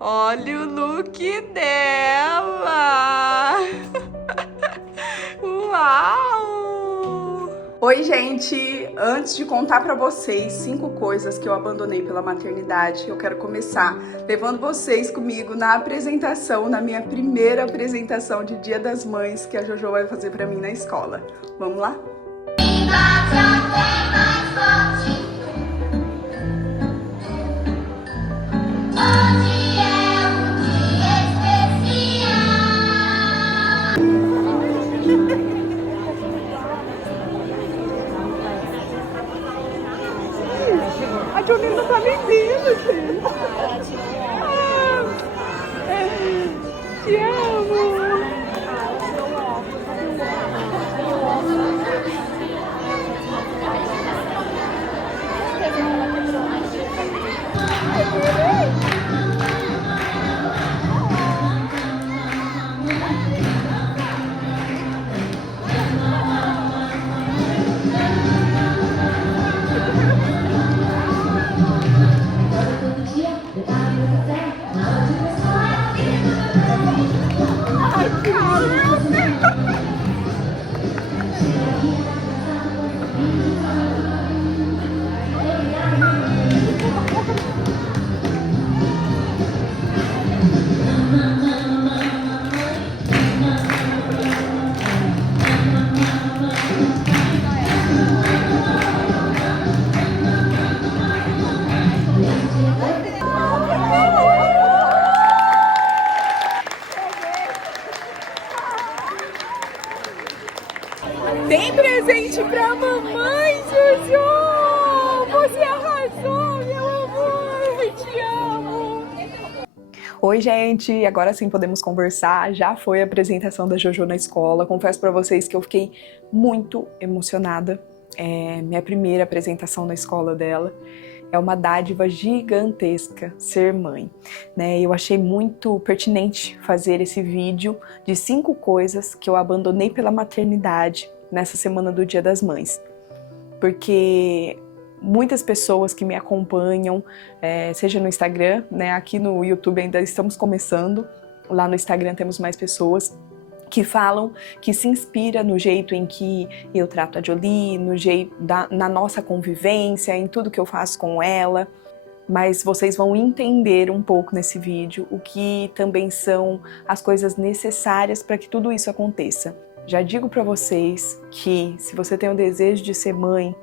Olha o look dela! Uau! Oi, gente! Antes de contar pra vocês 5 coisas que eu abandonei pela maternidade, eu quero começar levando vocês comigo na apresentação, na minha primeira apresentação de Dia das Mães que a Jojo vai fazer pra mim na escola. Vamos lá? A Johnny não tá nem vendo, gente. Te amo. Tem presente pra mamãe, Jojo! Você arrasou, meu amor! Eu te amo! Oi, gente! Agora sim podemos conversar. Já foi a apresentação da Jojo na escola. Confesso pra vocês que eu fiquei muito emocionada. É minha primeira apresentação na escola dela. É uma dádiva gigantesca ser mãe, né? Eu achei muito pertinente fazer esse vídeo de 5 coisas que eu abandonei pela maternidade nessa semana do Dia das Mães. Porque muitas pessoas que me acompanham, seja no Instagram, né? Aqui no YouTube ainda estamos começando, lá no Instagram temos mais pessoas que falam, que se inspira no jeito em que eu trato a Jolie, no jeito na nossa convivência, em tudo que eu faço com ela. Mas vocês vão entender um pouco nesse vídeo o que também são as coisas necessárias para que tudo isso aconteça. Já digo para vocês que se você tem o desejo de ser mãe,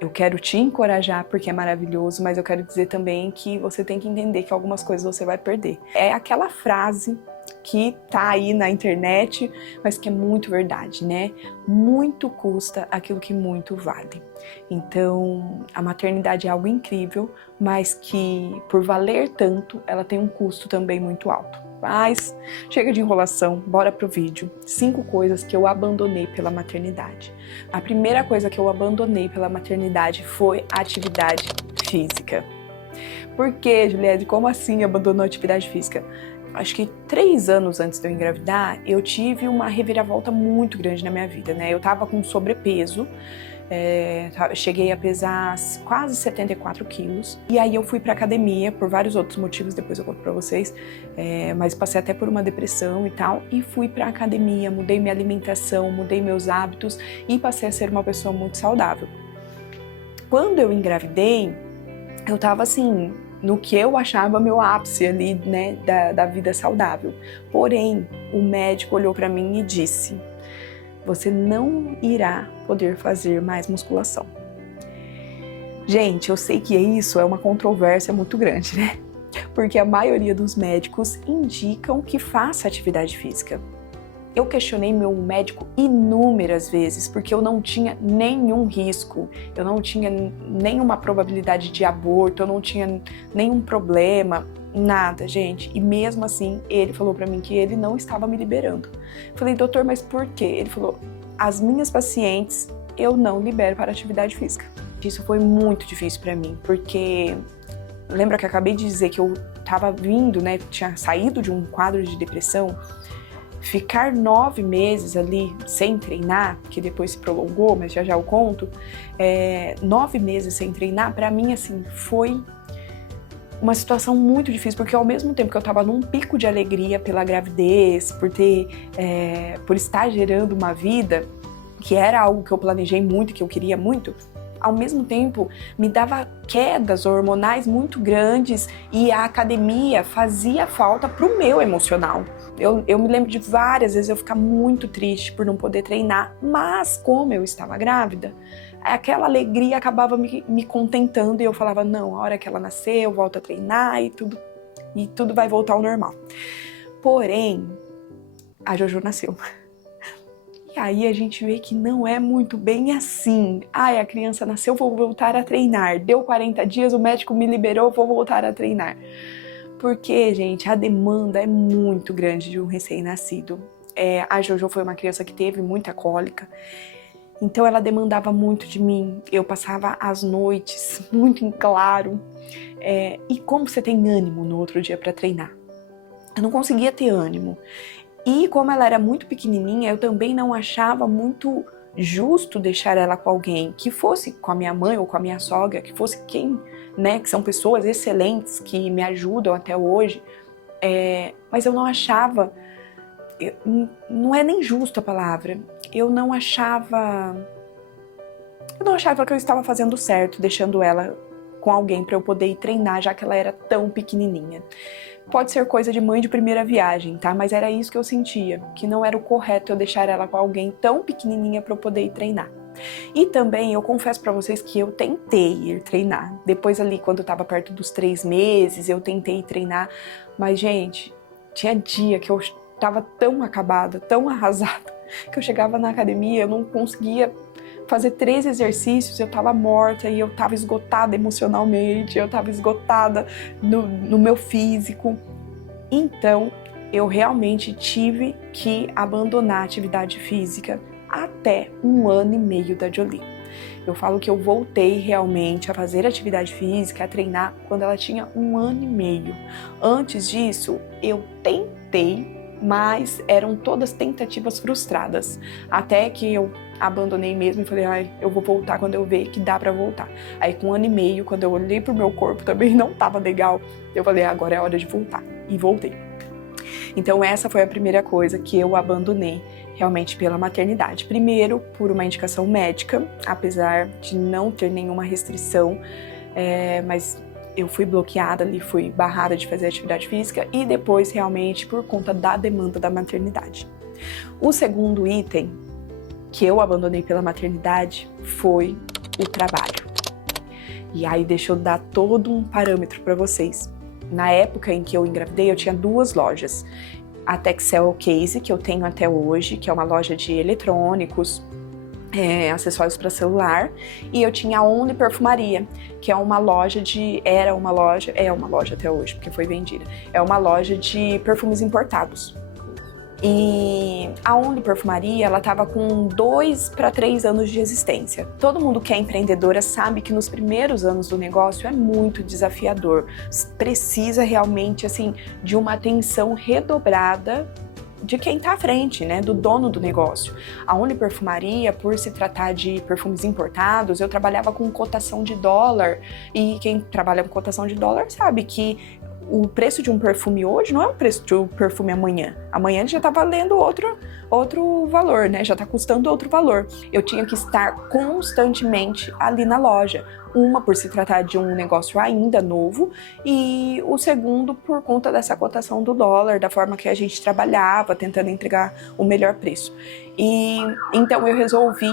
eu quero te encorajar porque é maravilhoso, mas eu quero dizer também que você tem que entender que algumas coisas você vai perder. É aquela frase que tá aí na internet, mas que é muito verdade, né? Muito custa aquilo que muito vale. Então, a maternidade é algo incrível, mas que por valer tanto, ela tem um custo também muito alto. Mas chega de enrolação, bora pro vídeo. 5 coisas que eu abandonei pela maternidade. A primeira coisa que eu abandonei pela maternidade foi a atividade física. Por que, Juliette? Como assim abandonou a atividade física? Acho que 3 anos antes de eu engravidar, eu tive uma reviravolta muito grande na minha vida, né? Eu tava com sobrepeso, cheguei a pesar quase 74 quilos. E aí eu fui pra academia por vários outros motivos, depois eu conto pra vocês, mas passei até por uma depressão e tal, e fui pra academia, mudei minha alimentação, mudei meus hábitos e passei a ser uma pessoa muito saudável. Quando eu engravidei, eu tava assim, no que eu achava meu ápice ali, né, da vida saudável. Porém, o médico olhou pra mim e disse: você não irá poder fazer mais musculação. Gente, eu sei que isso é uma controvérsia muito grande, né? Porque a maioria dos médicos indicam que faça atividade física. Eu questionei meu médico inúmeras vezes, porque eu não tinha nenhum risco, eu não tinha nenhuma probabilidade de aborto, eu não tinha nenhum problema, nada, gente. E mesmo assim, ele falou pra mim que ele não estava me liberando. Falei, doutor, mas por quê? Ele falou, as minhas pacientes eu não libero para atividade física. Isso foi muito difícil pra mim, porque lembra que eu acabei de dizer que eu tava vindo, né, tinha saído de um quadro de depressão. Ficar 9 meses ali sem treinar, que depois se prolongou, mas já eu conto, 9 meses sem treinar, pra mim, assim, foi uma situação muito difícil, porque ao mesmo tempo que eu tava num pico de alegria pela gravidez, por estar gerando uma vida, que era algo que eu planejei muito, que eu queria muito, ao mesmo tempo me dava quedas hormonais muito grandes e a academia fazia falta pro meu emocional. Eu me lembro de várias vezes eu ficar muito triste por não poder treinar, mas como eu estava grávida, aquela alegria acabava me contentando e eu falava, não, a hora que ela nascer eu volto a treinar e tudo vai voltar ao normal. Porém, a Jojo nasceu. E aí a gente vê que não é muito bem assim. Ai, a criança nasceu, vou voltar a treinar. Deu 40 dias, o médico me liberou, vou voltar a treinar. Porque, gente, a demanda é muito grande de um recém-nascido. A Jojo foi uma criança que teve muita cólica, então ela demandava muito de mim. Eu passava as noites muito em claro. E como você tem ânimo no outro dia para treinar? Eu não conseguia ter ânimo. E como ela era muito pequenininha, eu também não achava muito justo deixar ela com alguém, que fosse com a minha mãe ou com a minha sogra, que fosse quem, né, que são pessoas excelentes que me ajudam até hoje, mas eu não achava, não é nem justo a palavra, eu não achava que eu estava fazendo certo, deixando ela com alguém para eu poder ir treinar, já que ela era tão pequenininha. Pode ser coisa de mãe de primeira viagem, tá? Mas era isso que eu sentia, que não era o correto eu deixar ela com alguém tão pequenininha para eu poder ir treinar. E também eu confesso para vocês que eu tentei ir treinar. Depois ali, quando eu tava perto dos 3 meses, eu tentei ir treinar. Mas, gente, tinha dia que eu tava tão acabada, tão arrasada, que eu chegava na academia, eu não conseguia fazer 3 exercícios, eu tava morta e eu tava esgotada emocionalmente, eu tava esgotada no meu físico. Então, eu realmente tive que abandonar a atividade física até 1 ano e meio da Jolie. Eu falo que eu voltei realmente a fazer atividade física, a treinar, quando ela tinha 1 ano e meio. Antes disso, eu tentei, mas eram todas tentativas frustradas. Até que eu abandonei mesmo e falei, ai, eu vou voltar quando eu ver que dá pra voltar. Aí com 1 ano e meio, quando eu olhei pro meu corpo também não tava legal, eu falei, agora é hora de voltar. E voltei. Então essa foi a primeira coisa que eu abandonei realmente pela maternidade. Primeiro, por uma indicação médica, apesar de não ter nenhuma restrição, mas eu fui bloqueada ali, fui barrada de fazer atividade física, e depois realmente por conta da demanda da maternidade. O segundo item que eu abandonei pela maternidade foi o trabalho. E aí deixa eu dar todo um parâmetro para vocês. Na época em que eu engravidei, eu tinha 2 lojas. A Texel Case, que eu tenho até hoje, que é uma loja de eletrônicos, acessórios para celular, e eu tinha a Only Perfumaria, que é uma loja é uma loja até hoje, porque foi vendida, é uma loja de perfumes importados. E a Only Perfumaria, ela tava com 2 para 3 anos de existência. Todo mundo que é empreendedora sabe que nos primeiros anos do negócio é muito desafiador. Precisa realmente, assim, de uma atenção redobrada de quem tá à frente, né, do dono do negócio. A Only Perfumaria, por se tratar de perfumes importados, eu trabalhava com cotação de dólar, e quem trabalha com cotação de dólar sabe que o preço de um perfume hoje não é o preço de um perfume amanhã. Amanhã ele já tá valendo outro valor, né? Já tá custando outro valor. Eu tinha que estar constantemente ali na loja. Uma, por se tratar de um negócio ainda novo, e o segundo, por conta dessa cotação do dólar, da forma que a gente trabalhava, tentando entregar o melhor preço. E então eu resolvi.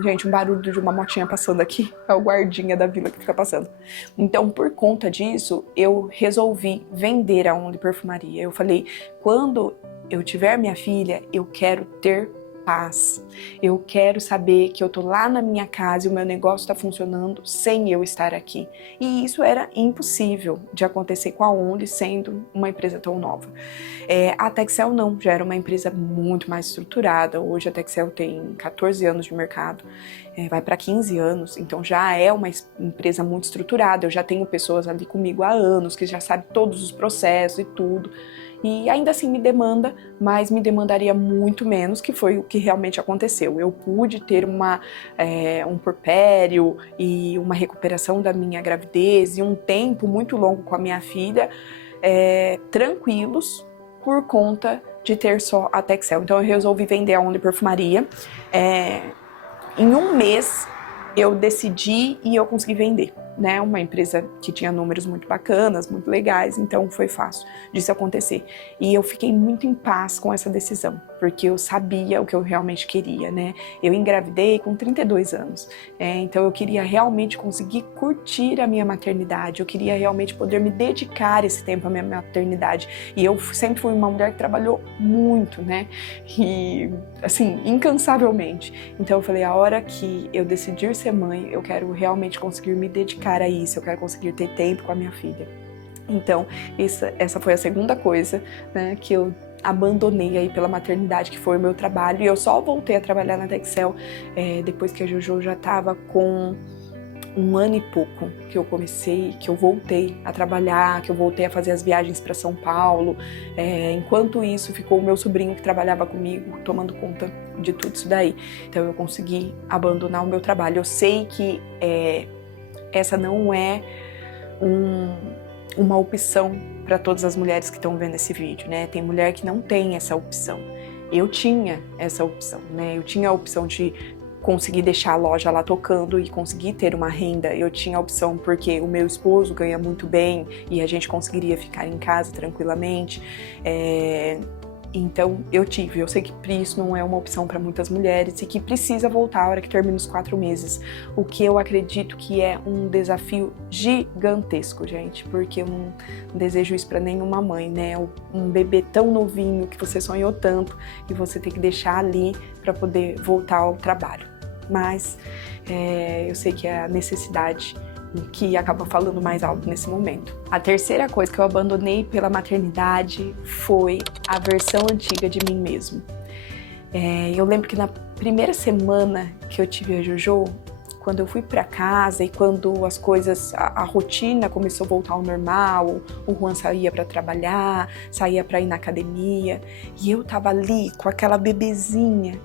Gente, um barulho de uma motinha passando aqui, é o guardinha da vila que fica passando. Então, por conta disso, eu resolvi vender a Only Perfumaria. Eu falei, quando eu tiver minha filha, eu quero ter paz. Eu quero saber que eu tô lá na minha casa e o meu negócio tá funcionando sem eu estar aqui. E isso era impossível de acontecer com a Only, sendo uma empresa tão nova. A Texel não, já era uma empresa muito mais estruturada. Hoje a Texel tem 14 anos de mercado, vai para 15 anos, então já é uma empresa muito estruturada. Eu já tenho pessoas ali comigo há anos, que já sabem todos os processos e tudo. E ainda assim me demanda, mas me demandaria muito menos, que foi o que que realmente aconteceu. Eu pude ter um puerpério e uma recuperação da minha gravidez e um tempo muito longo com a minha filha, tranquilos, por conta de ter só a Texel. Então eu resolvi vender a Only Perfumaria. Em um mês eu decidi e eu consegui vender, né? Uma empresa que tinha números muito bacanas, muito legais, então foi fácil disso acontecer. E eu fiquei muito em paz com essa decisão, porque eu sabia o que eu realmente queria, né? Eu engravidei com 32 anos, então eu queria realmente conseguir curtir a minha maternidade, eu queria realmente poder me dedicar esse tempo à minha maternidade. E eu sempre fui uma mulher que trabalhou muito, né? E, assim, incansavelmente. Então eu falei, a hora que eu decidir ser mãe, eu quero realmente conseguir me dedicar a isso, eu quero conseguir ter tempo com a minha filha. Então, essa foi a segunda coisa, né, que eu abandonei aí pela maternidade, que foi o meu trabalho, e eu só voltei a trabalhar na Texel depois que a Jojo já estava com 1 ano e pouco, que eu comecei, que eu voltei a trabalhar, que eu voltei a fazer as viagens para São Paulo. Enquanto isso, ficou o meu sobrinho que trabalhava comigo, tomando conta de tudo isso daí. Então eu consegui abandonar o meu trabalho. Eu sei que essa não é uma opção para todas as mulheres que estão vendo esse vídeo, né? Tem mulher que não tem essa opção. Eu tinha essa opção, né? Eu tinha a opção de conseguir deixar a loja lá tocando e conseguir ter uma renda. Eu tinha a opção porque o meu esposo ganha muito bem e a gente conseguiria ficar em casa tranquilamente. Então eu sei que isso não é uma opção para muitas mulheres e que precisa voltar a hora que termina os 4 meses, o que eu acredito que é um desafio gigantesco, gente, porque eu não desejo isso para nenhuma mãe, né? Um bebê tão novinho que você sonhou tanto e você tem que deixar ali para poder voltar ao trabalho. Mas eu sei que é a necessidade que acaba falando mais alto nesse momento. A terceira coisa que eu abandonei pela maternidade foi a versão antiga de mim mesmo. Eu lembro que na primeira semana que eu tive a Jojo, quando eu fui para casa e quando as coisas, a rotina começou a voltar ao normal, o Juan saía para trabalhar, saía para ir na academia, e eu tava ali com aquela bebezinha,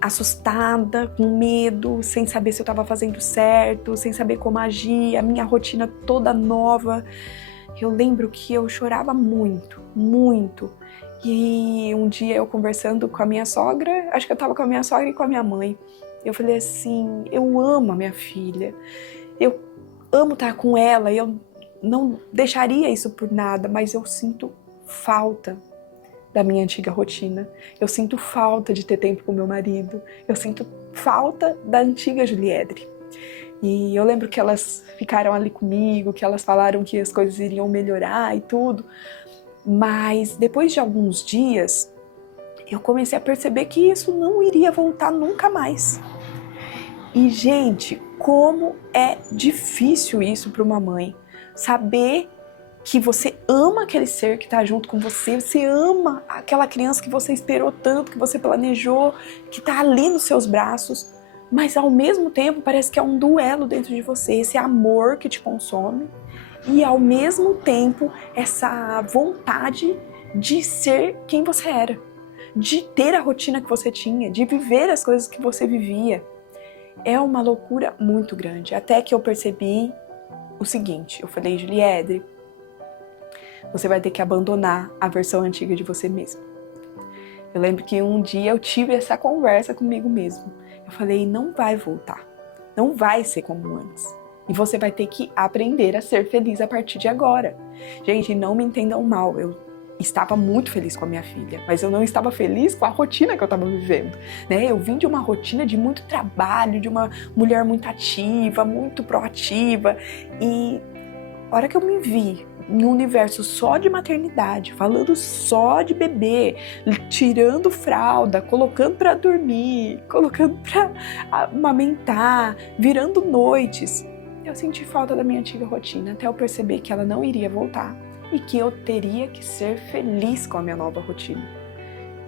assustada, com medo, sem saber se eu estava fazendo certo, sem saber como agir, a minha rotina toda nova. Eu lembro que eu chorava muito, muito. E um dia eu conversando com a minha sogra, acho que eu estava com a minha sogra e com a minha mãe, eu falei assim, eu amo a minha filha, eu amo estar com ela, eu não deixaria isso por nada, mas eu sinto falta da minha antiga rotina. Eu sinto falta de ter tempo com meu marido. Eu sinto falta da antiga Juliedre. E eu lembro que elas ficaram ali comigo, que elas falaram que as coisas iriam melhorar e tudo. Mas depois de alguns dias, eu comecei a perceber que isso não iria voltar nunca mais. E, gente, como é difícil isso para uma mãe. Saber que você ama aquele ser que está junto com você, você ama aquela criança que você esperou tanto, que você planejou, que está ali nos seus braços, mas ao mesmo tempo parece que é um duelo dentro de você, esse amor que te consome e ao mesmo tempo essa vontade de ser quem você era, de ter a rotina que você tinha, de viver as coisas que você vivia. É uma loucura muito grande, até que eu percebi o seguinte, eu falei, Juliedre, você vai ter que abandonar a versão antiga de você mesmo. Eu lembro que um dia eu tive essa conversa comigo mesmo. Eu falei, não vai voltar, não vai ser como antes. E você vai ter que aprender a ser feliz a partir de agora. Gente, não me entendam mal, eu estava muito feliz com a minha filha, mas eu não estava feliz com a rotina que eu estava vivendo, né? Eu vim de uma rotina de muito trabalho, de uma mulher muito ativa, muito proativa, e a hora que eu me vi num universo só de maternidade, falando só de bebê, tirando fralda, colocando para dormir, colocando para amamentar, virando noites, eu senti falta da minha antiga rotina, até eu perceber que ela não iria voltar e que eu teria que ser feliz com a minha nova rotina.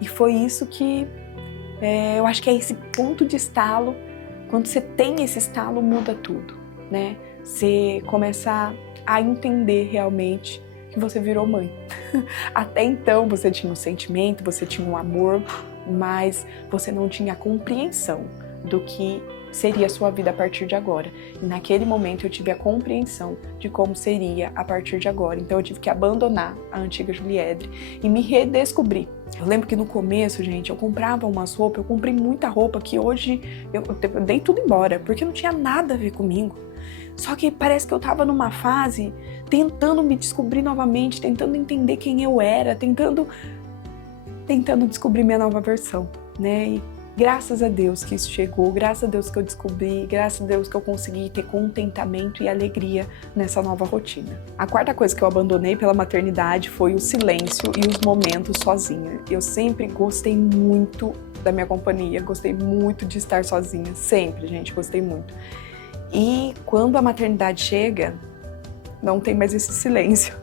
E foi isso que eu acho que é esse ponto de estalo. Quando você tem esse estalo, muda tudo, né? Você começa a entender realmente que você virou mãe. Até então você tinha um sentimento, você tinha um amor, mas você não tinha compreensão do que seria a sua vida a partir de agora. E naquele momento eu tive a compreensão de como seria a partir de agora. Então eu tive que abandonar a antiga Juliedre e me redescobrir. Eu lembro que no começo, gente, eu comprava umas roupas, eu comprei muita roupa que hoje eu dei tudo embora, porque não tinha nada a ver comigo. Só que parece que eu tava numa fase tentando me descobrir novamente, tentando entender quem eu era, tentando descobrir minha nova versão, né? E graças a Deus que isso chegou, graças a Deus que eu descobri, graças a Deus que eu consegui ter contentamento e alegria nessa nova rotina. A quarta coisa que eu abandonei pela maternidade foi o silêncio e os momentos sozinha. Eu sempre gostei muito da minha companhia, gostei muito de estar sozinha, sempre, gente, gostei muito. E quando a maternidade chega, não tem mais esse silêncio.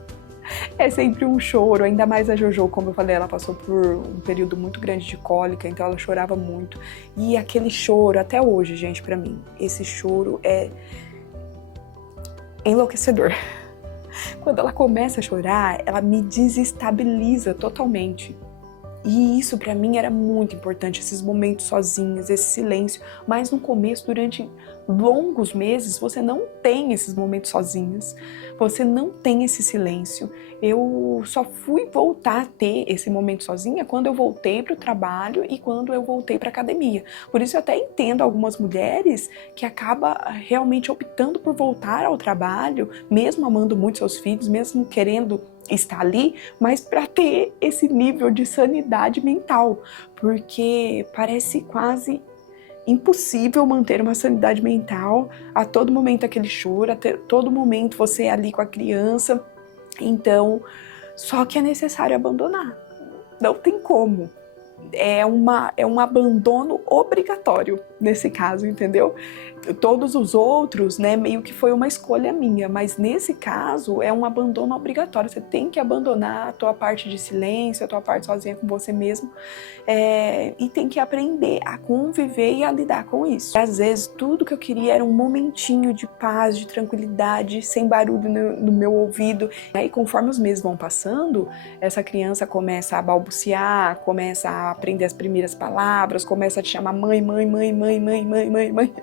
É sempre um choro, ainda mais a Jojo, como eu falei, ela passou por um período muito grande de cólica, então ela chorava muito. E aquele choro, até hoje, gente, pra mim, esse choro é enlouquecedor. Quando ela começa a chorar, ela me desestabiliza totalmente. E isso pra mim era muito importante, esses momentos sozinhos, esse silêncio. Mas no começo, durante longos meses, você não tem esses momentos sozinhos, você não tem esse silêncio. Eu só fui voltar a ter esse momento sozinha quando eu voltei para o trabalho e quando eu voltei para a academia. Por isso eu até entendo algumas mulheres que acabam realmente optando por voltar ao trabalho, mesmo amando muito seus filhos, mesmo querendo estar ali, mas para ter esse nível de sanidade mental, porque parece quase impossível manter uma sanidade mental a todo momento aquele choro, a todo momento você ali com a criança. Então, só que é necessário abandonar, não tem como. É um abandono obrigatório nesse caso, entendeu? Todos os outros, né, meio que foi uma escolha minha, mas nesse caso é um abandono obrigatório. Você tem que abandonar a tua parte de silêncio, a tua parte sozinha com você mesmo, e tem que aprender a conviver e a lidar com isso. Às vezes tudo que eu queria era um momentinho de paz, de tranquilidade, sem barulho no meu ouvido. Aí conforme os meses vão passando, essa criança começa a balbuciar, começa a aprender as primeiras palavras, começa a te chamar mãe, mãe, mãe, mãe, mãe, mãe, mãe, mãe.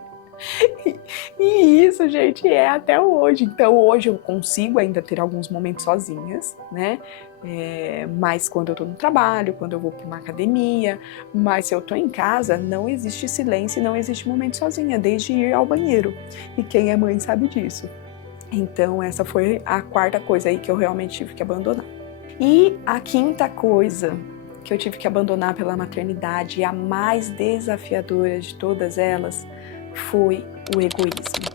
E isso, gente, é até hoje. Então hoje eu consigo ainda ter alguns momentos sozinhas, né? Mas quando eu tô no trabalho, quando eu vou para uma academia, mas se eu tô em casa, não existe silêncio, não existe momento sozinha, desde ir ao banheiro. E quem é mãe sabe disso. Então essa foi a quarta coisa aí que eu realmente tive que abandonar. E a quinta coisa que eu tive que abandonar pela maternidade, e a mais desafiadora de todas elas, foi o egoísmo.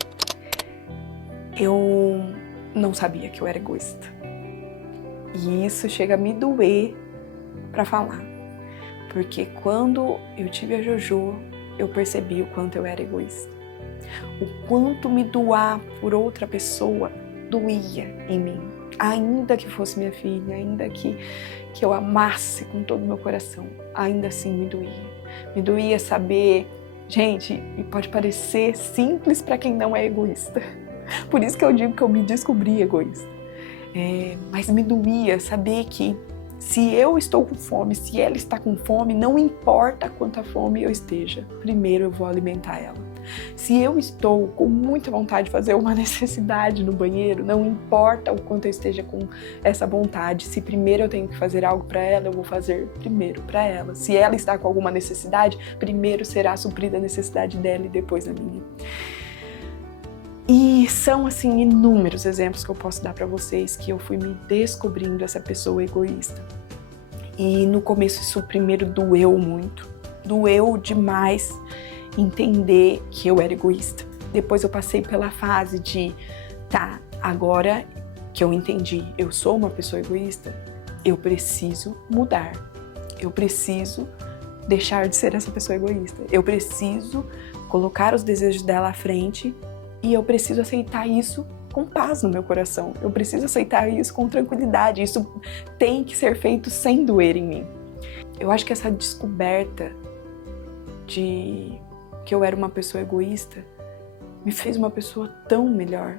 Eu não sabia que eu era egoísta. E isso chega a me doer para falar. Porque quando eu tive a Jojo, eu percebi o quanto eu era egoísta. O quanto me doar por outra pessoa doía em mim. Ainda que fosse minha filha, ainda que eu amasse com todo o meu coração, ainda assim me doía. Me doía saber, gente, e pode parecer simples para quem não é egoísta. Por isso que eu digo que eu me descobri egoísta. Mas me doía saber que se eu estou com fome, se ela está com fome, não importa quanta fome eu esteja, primeiro eu vou alimentar ela. Se eu estou com muita vontade de fazer uma necessidade no banheiro, não importa o quanto eu esteja com essa vontade, se primeiro eu tenho que fazer algo para ela, eu vou fazer primeiro para ela. Se ela está com alguma necessidade, primeiro será suprida a necessidade dela e depois a minha. E são, assim, inúmeros exemplos que eu posso dar para vocês que eu fui me descobrindo essa pessoa egoísta. E no começo isso primeiro doeu muito, doeu demais entender que eu era egoísta. Depois eu passei pela fase de, tá, agora que eu entendi, eu sou uma pessoa egoísta, eu preciso mudar, eu preciso deixar de ser essa pessoa egoísta, eu preciso colocar os desejos dela à frente e eu preciso aceitar isso com paz no meu coração, eu preciso aceitar isso com tranquilidade, isso tem que ser feito sem doer em mim. Eu acho que essa descoberta de que eu era uma pessoa egoísta me fez uma pessoa tão melhor,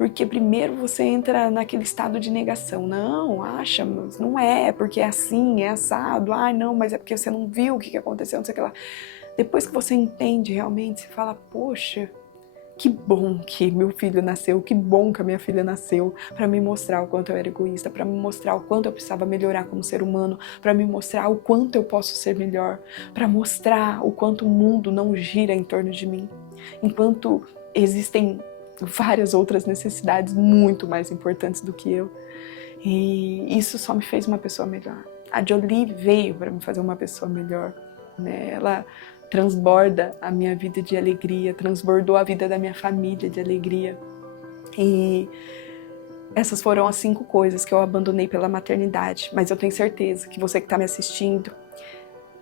Porque primeiro você entra naquele estado de negação. Não, acha, mas não é, porque é assim, é assado. Ai, não, mas é porque você não viu o que aconteceu, não sei o que lá. Depois que você entende realmente, você fala, poxa, que bom que meu filho nasceu, que bom que a minha filha nasceu, para me mostrar o quanto eu era egoísta, para me mostrar o quanto eu precisava melhorar como ser humano, para me mostrar o quanto eu posso ser melhor, para mostrar o quanto o mundo não gira em torno de mim, enquanto existem várias outras necessidades muito mais importantes do que eu. E isso só me fez uma pessoa melhor. A Jolie veio para me fazer uma pessoa melhor, né? Ela transborda a minha vida de alegria, transbordou a vida da minha família de alegria. E essas foram as 5 coisas que eu abandonei pela maternidade, mas eu tenho certeza que você que está me assistindo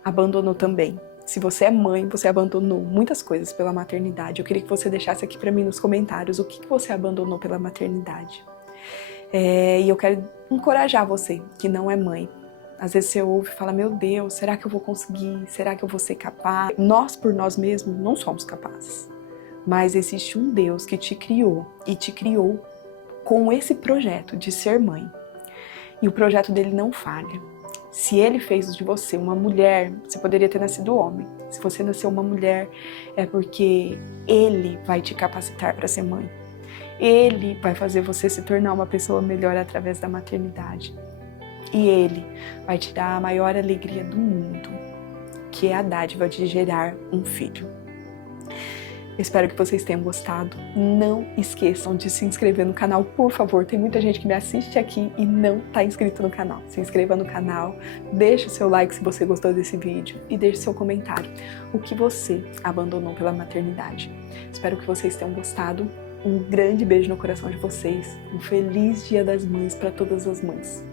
abandonou também. Se você é mãe, você abandonou muitas coisas pela maternidade. Eu queria que você deixasse aqui para mim nos comentários o que você abandonou pela maternidade. E eu quero encorajar você que não é mãe. Às vezes você ouve e fala, meu Deus, será que eu vou conseguir? Será que eu vou ser capaz? Nós, por nós mesmos, não somos capazes. Mas existe um Deus que te criou e te criou com esse projeto de ser mãe. E o projeto dele não falha. Se ele fez de você uma mulher, você poderia ter nascido homem. Se você nasceu uma mulher, é porque ele vai te capacitar para ser mãe. Ele vai fazer você se tornar uma pessoa melhor através da maternidade. E Ele vai te dar a maior alegria do mundo, que é a dádiva de gerar um filho. Eu espero que vocês tenham gostado. Não esqueçam de se inscrever no canal, por favor. Tem muita gente que me assiste aqui e não está inscrito no canal. Se inscreva no canal, deixe o seu like se você gostou desse vídeo e deixe seu comentário. O que você abandonou pela maternidade? Espero que vocês tenham gostado. Um grande beijo no coração de vocês. Um feliz Dia das Mães para todas as mães.